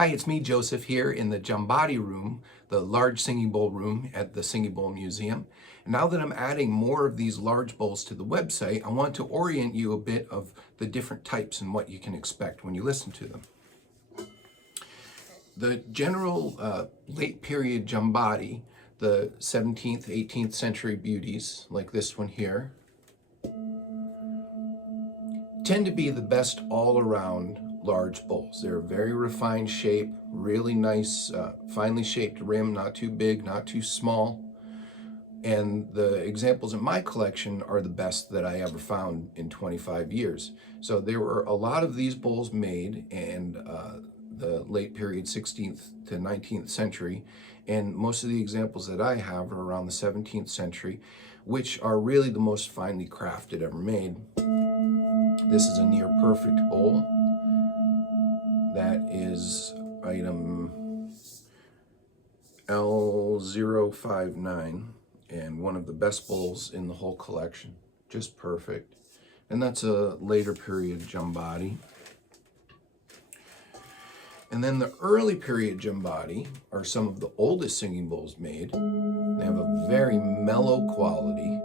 Hi, it's me, Joseph, here in the Jambati room, the large singing bowl room at the Singing Bowl Museum. And now that I'm adding more of these large bowls to the website, I want to orient you a bit of the different types and what you can expect when you listen to them. The general late period Jambati, the 17th, 18th century beauties, like this one here, tend to be the best all-around large bowls. They're a very refined shape, really nice, finely shaped rim, not too big, not too small. And the examples in my collection are the best that I ever found in 25 years. So there were a lot of these bowls made in the late period 16th to 19th century. And most of the examples that I have are around the 17th century, which are really the most finely crafted ever made. This is a near perfect bowl. That is item L059 and one of the best bowls in the whole collection. Just perfect. And that's a later period Jambati. And then the early period Jambati are some of the oldest singing bowls made. They have a very mellow quality.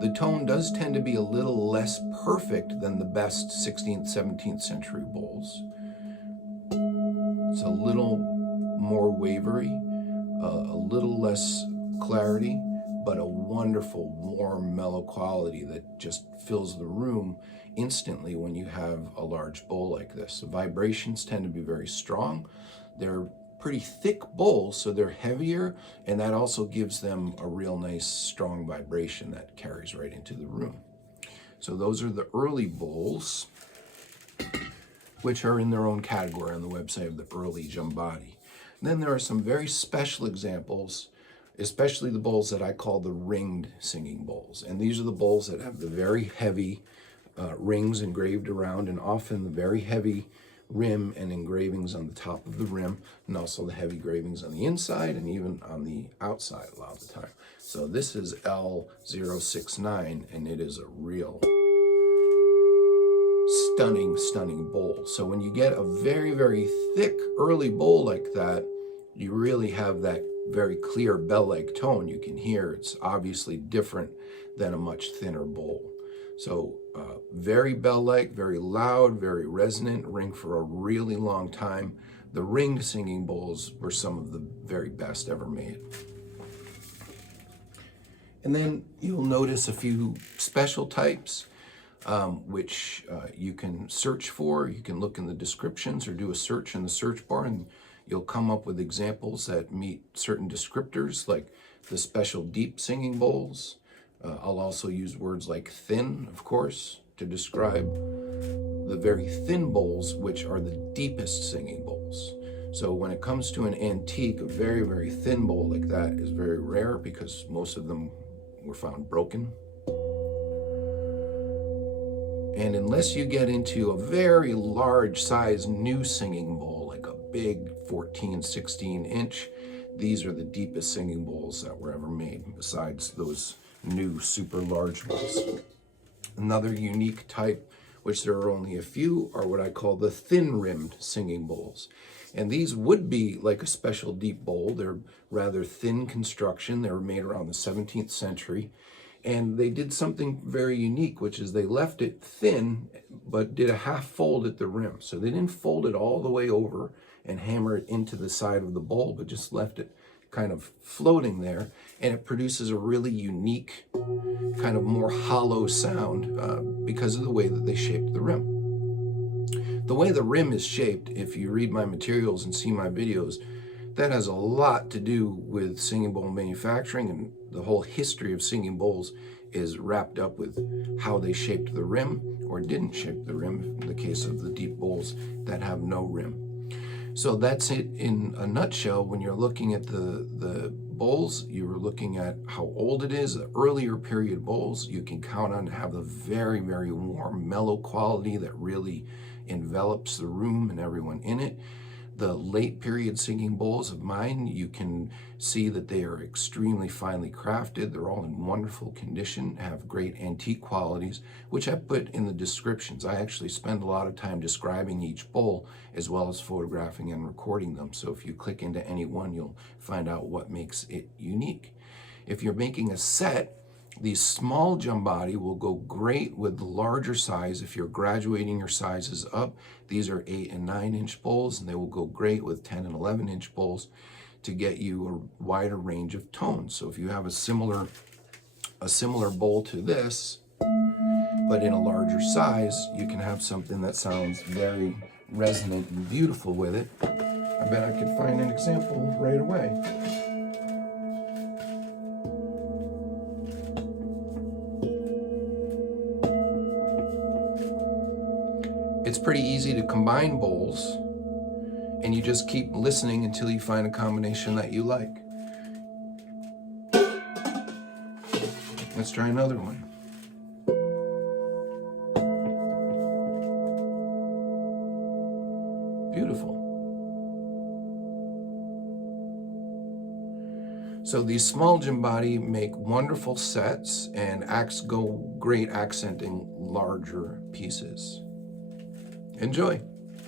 The tone does tend to be a little less perfect than the best 16th, 17th century bowls. It's a little more wavery, a little less clarity, but a wonderful, warm, mellow quality that just fills the room instantly when you have a large bowl like this. The vibrations tend to be very strong. They're pretty thick bowls, so they're heavier, and that also gives them a real nice, strong vibration that carries right into the room. So those are the early bowls, which are in their own category on the website of the early Jambati. Then there are some very special examples, especially the bowls that I call the ringed singing bowls. And these are the bowls that have the very heavy rings engraved around, and often the very heavy rim and engravings on the top of the rim, and also the heavy engravings on the inside and even on the outside a lot of the time. So this is L069, and it is a real stunning bowl. So when you get a very, very thick early bowl like that, you really have that very clear bell-like tone. You can hear it's obviously different than a much thinner bowl. So very bell-like, very loud, very resonant, ring for a really long time. The ringed singing bowls were some of the very best ever made. And then you'll notice a few special types, which you can search for. You can look in the descriptions or do a search in the search bar, and you'll come up with examples that meet certain descriptors, like the special deep singing bowls. I'll also use words like thin, of course, to describe the very thin bowls, which are the deepest singing bowls. So when it comes to an antique, a very, very thin bowl like that is very rare because most of them were found broken. And unless you get into a very large size new singing bowl, like a big 14, 16 inch, these are the deepest singing bowls that were ever made, besides those new super large bowls. Another unique type, which there are only a few, are what I call the thin-rimmed singing bowls. And these would be like a special deep bowl. They're rather thin construction. They were made around the 17th century. And they did something very unique, which is they left it thin, but did a half fold at the rim. So they didn't fold it all the way over and hammer it into the side of the bowl, but just left it kind of floating there. And it produces a really unique, kind of more hollow sound because of the way that they shaped the rim. The way the rim is shaped, if you read my materials and see my videos, that has a lot to do with singing bowl manufacturing, and the whole history of singing bowls is wrapped up with how they shaped the rim or didn't shape the rim in the case of the deep bowls that have no rim. So that's it in a nutshell. When you're looking at the bowls, you're looking at how old it is. The earlier period bowls, you can count on to have a very, very warm, mellow quality that really envelops the room and everyone in it. The late period singing bowls of mine, you can see that they are extremely finely crafted. They're all in wonderful condition, have great antique qualities, which I put in the descriptions. I actually spend a lot of time describing each bowl as well as photographing and recording them. So if you click into any one, you'll find out what makes it unique. If you're making a set, the small jumbati will go great with the larger size. If you're graduating your sizes up, these are 8 and 9 inch bowls, and they will go great with 10 and 11 inch bowls to get you a wider range of tones. So if you have a similar bowl to this, but in a larger size, you can have something that sounds very resonant and beautiful with it. I bet I could find an example right away. It's pretty easy to combine bowls, and you just keep listening until you find a combination that you like. Let's try another one. Beautiful. So these small jumbati make wonderful sets and go great accenting larger pieces. Enjoy.